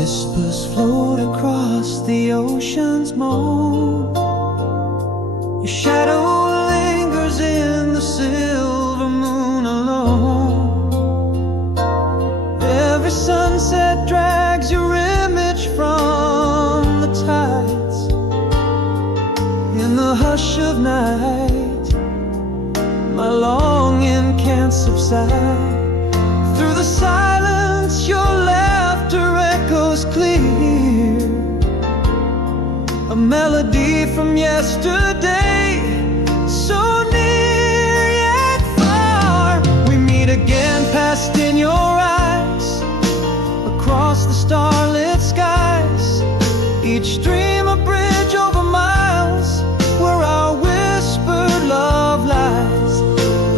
Whispers float across the ocean's moan. Your shadow lingers in the silver moon alone. Every sunset drags your image from the tides. In the hush of night, my longing can't subside. Through the silence, your laughter echoes clear, a melody from yesterday, so near yet far. We meet again, past in your eyes, across the starlit skies. Each dream a bridge over miles, where our whispered love lies.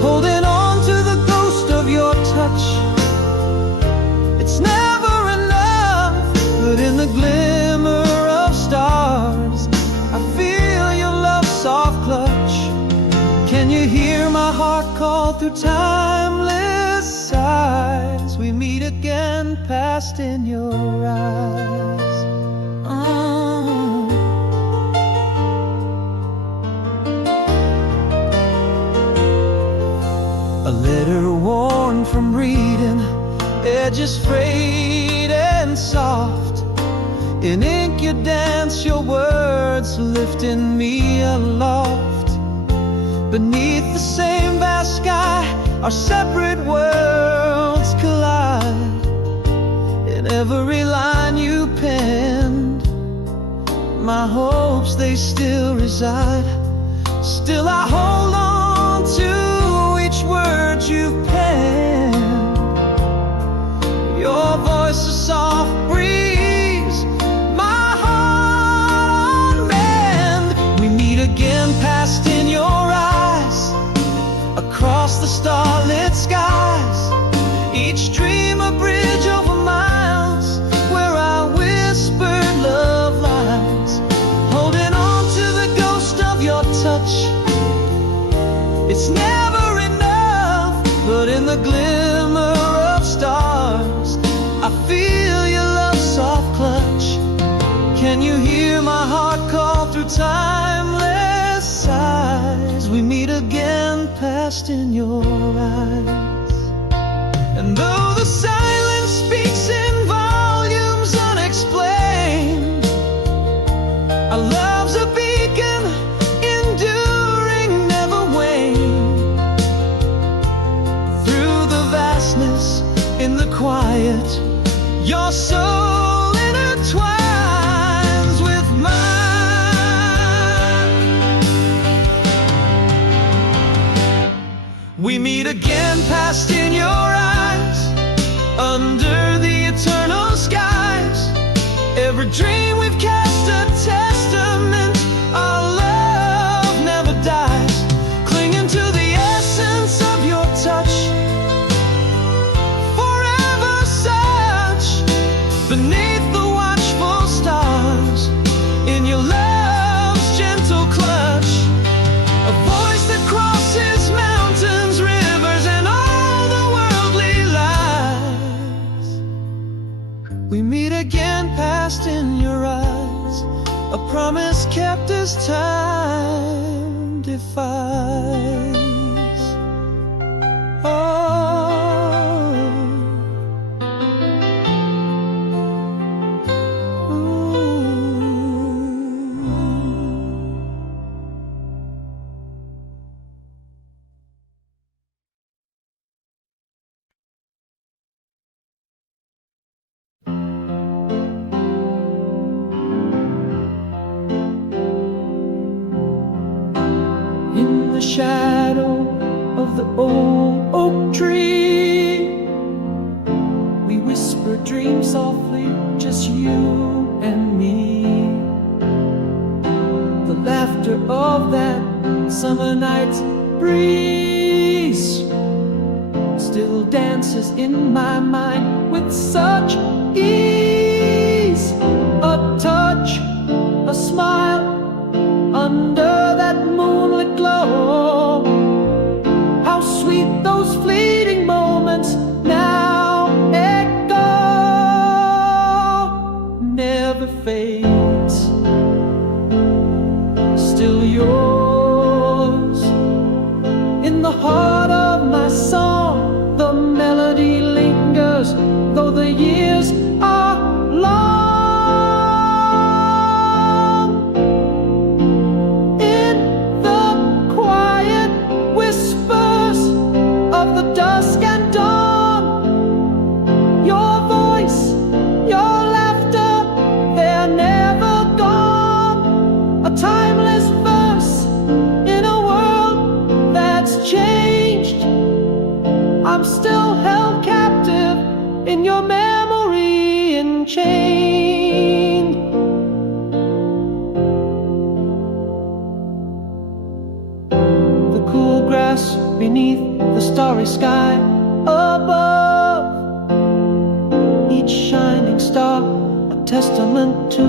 Holding on to the ghost of your touch, it's never enough, but in the glimmer of stars, I feel your love's soft clutch. Can you hear my heart call through timeless sighs? We meet again, past in your eyes. A letter worn from reading, edges frayed and soft. In ink you dance, your words lifting me aloft. Beneath the same vast sky, our separate worlds collide. In every line you penned, my hopes they still reside. Still I hold on to each word you've penned. Your voice a soft breeze, my heart on mend. We meet again, past in your eyes, across the starlit skies. Each dream a bridge over miles, where our whispered love lies. Holding on to the ghost of your touch, it's never enough, but in the glimmer of stars, I feel your love's soft clutch. Can you hear my heart call through timeless sighs? We meet again, past in your eyes. And though the silence speaks in volumes unexplained, our love's a beacon, enduring, never wane. Through the vastness, in the quiet, your soul intertwines with mine. We meet again, past in your eyes, under the eternal skies. Every dream we've cast a testament, our love never dies. Clinging to the essence of your touch, forever such. Beneath the watchful stars, in your love's gentle clutch, a voice that crosses mountains, rivers, and all the worldly lies. We meet again, past in your eyes, a promise kept as time defies. In the shadow of the old oak tree, we whisper dreams softly, just you and me. The laughter of that summer night breeze still dances in my mind with such ease. A touch, a smile, under that moonlit glow. How sweet those fleeting moments now echo. years are long. In the quiet whispers of the dusk and dawn, your voice, your laughter, they're never gone. A timeless verse in a world that's changed. I'm still held captive in your memory, enchained. The cool grass beneath the starry sky above, each shining star a testament to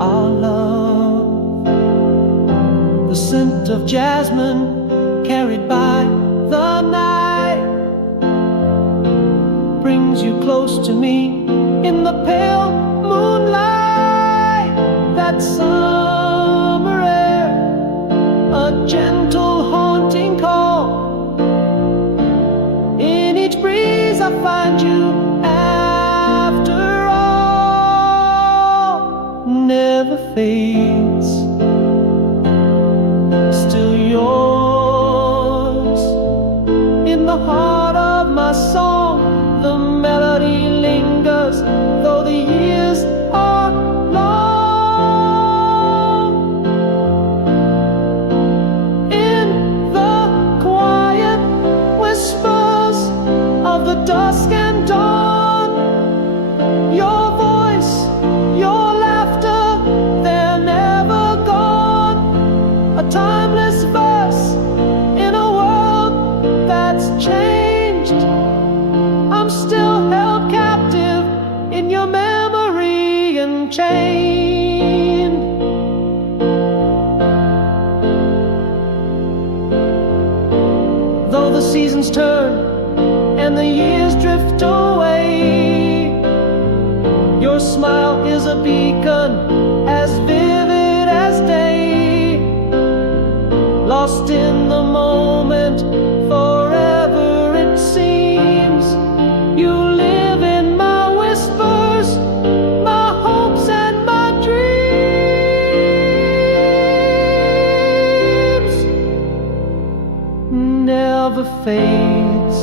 our love. The scent of jasmine carried by the night brings you close to me in the pale moonlight. That summer air, a gentle haunting call. In each breeze I find you after all. Never fades, still yours. In the heart of my song, the melody lingers, though the years are long. In the quiet whispers of the dusk and dawn, your voice, your laughter, they're never gone. A timeless verse in a world that's changed. I'm still held captive in your memory, enchained. Though the seasons turn and the years drift away, your smile is a beacon as vivid as day. Lost in the moment, forever it seems. You live in my whispers, my hopes and my dreams. Never fades,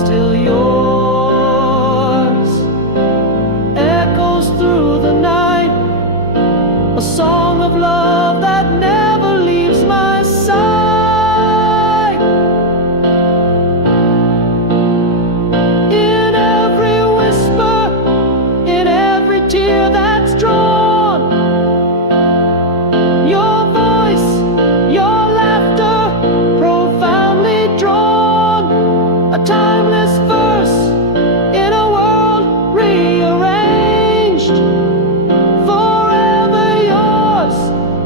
still yours. Echoes through the night, a song of love that never leaves my side. In every whisper, in every tear that's drawn, your voice, your laughter, profoundly drawn. A timeless verse in a world rearranged. Forever yours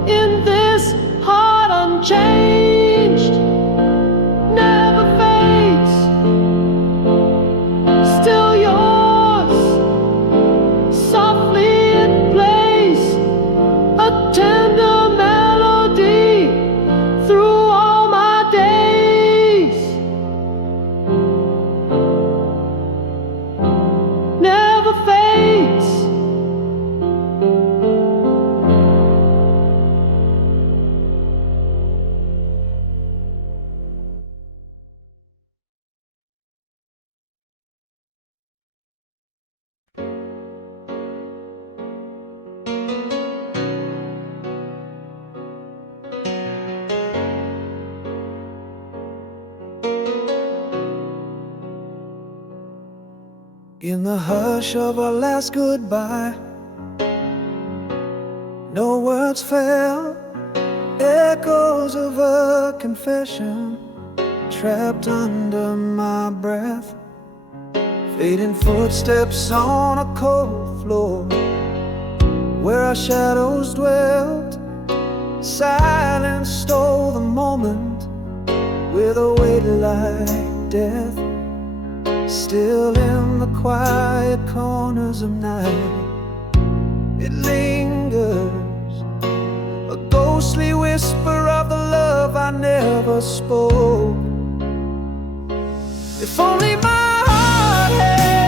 in this heart unchanged. Never fades, still yours. Softly it plays a tender melody through all my days. Never fades. In the hush of our last goodbye, no words fell, echoes of a confession trapped under my breath. Fading footsteps on a cold floor where our shadows dwelt. Silence stole the moment with a weight like death. Still in the quiet corners of night, it lingers, a ghostly whisper of the love I never spoke. If only my heart had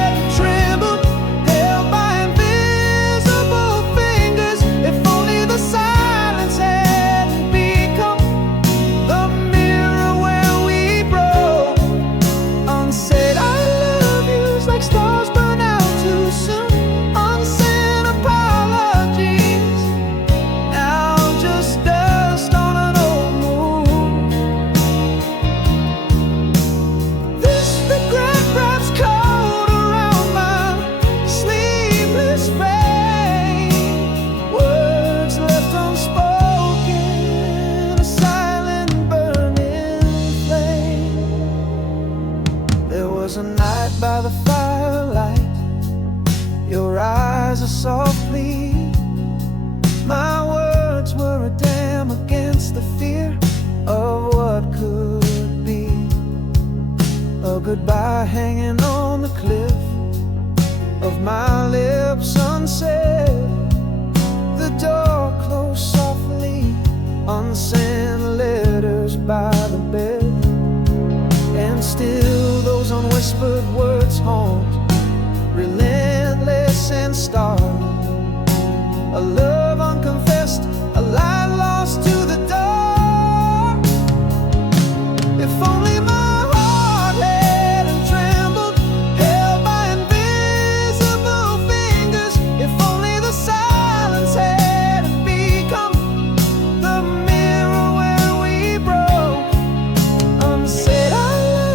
Right by the firelight, your eyes are softly. My words were a dam against the fear of what could be. A goodbye hanging on the cliff of my lips unsaid. The door closed softly on sent letters by the bed. And still those unwhispered words haunt, relentless and starved. A love unconfessed, a lie lost to the dark. If only my heart hadn't trembled, held by invisible fingers. If only the silence hadn't become the mirror where we broke. Unsaid I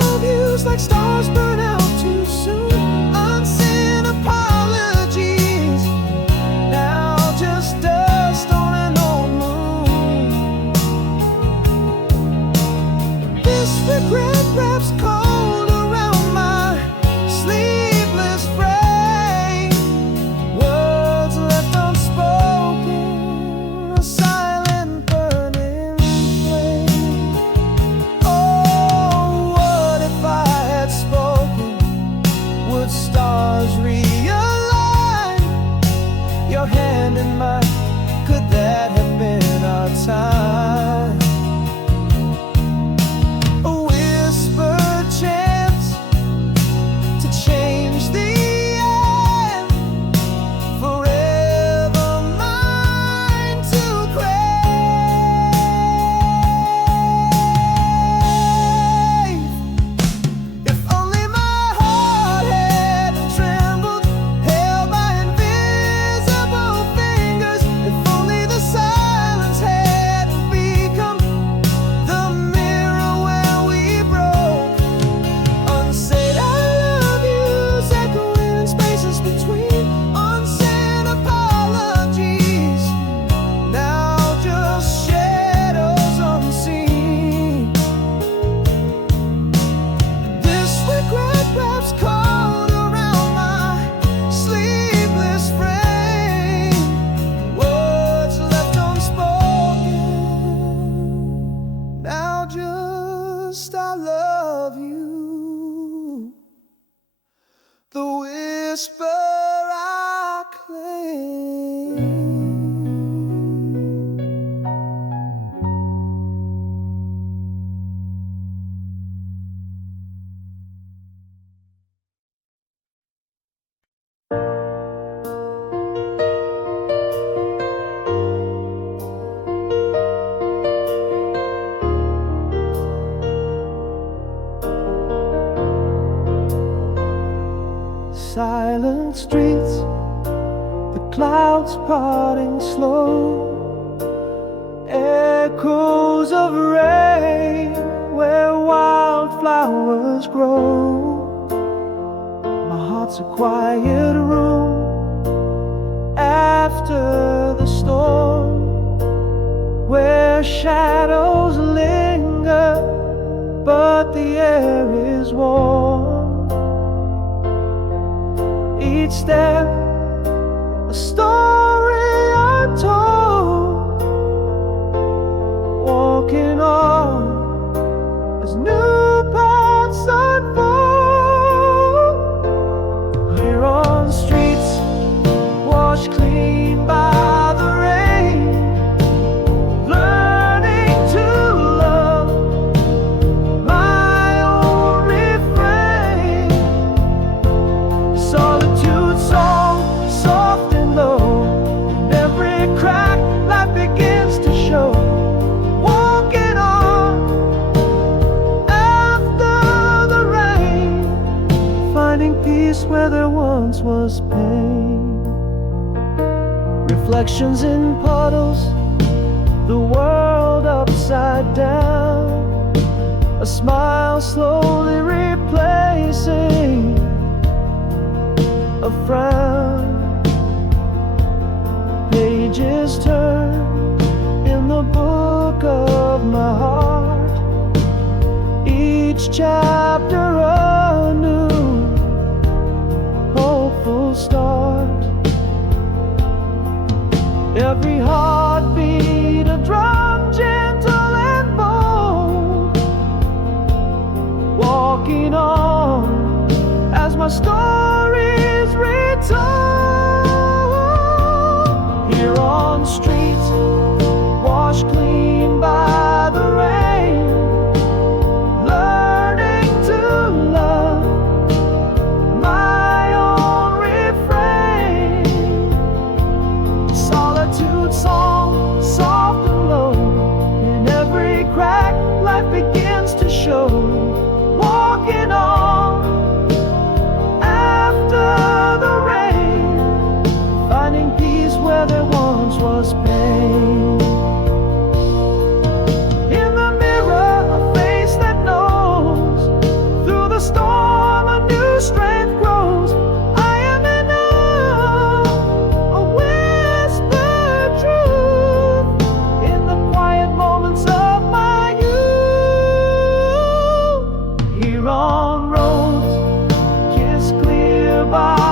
love yous like stars burn out too soon. Unsent apologies, now just dust on an old moon. This regret wraps cold around my sleepless frame. Words left unspoken, a silent burning flame. Oh, what if I had spoken? Would stars realign? Your hand in mine, could that have been our time? A whispered chance to change the end, forever mine to crave. If only my heart hadn't trembled, held by invisible fingers. If only the silence hadn't become the mirror where we broke. Unsaid I love yous echoing in spaces between. Unsent apologies, now just shadows unseen. This regret wraps cold around my sleepless frame. Words left unspoken, now just I love you. The whisper I claim. Silent streets, the clouds parting slow, echoes of rain where wildflowers grow. My heart's a quiet room after the storm, where shadows linger but the air is warm. Each step a story untold, walking on as new paths unfold. Here on streets washed clean by the rain, learning to love my own refrain. Solitude song, soft and low, in every crack life begins to show. Walking on after the rain, finding peace where there once was pain. Reflections in puddles, the world upside down, a smile slowly replacing a frown. Pages turn in the book of my heart, each chapter anew, stories retold. Here on streets washed clean by the rain, learning to love my own refrain. Solitude song, soft and low, in every crack life begins to show. Walking on after the rain, finding peace where there once was pain. In the mirror, a face that knows, through the storm a new strength grows. I am enough, a whispered truth, in the quiet moments of my youth. Here on roads kissed clear by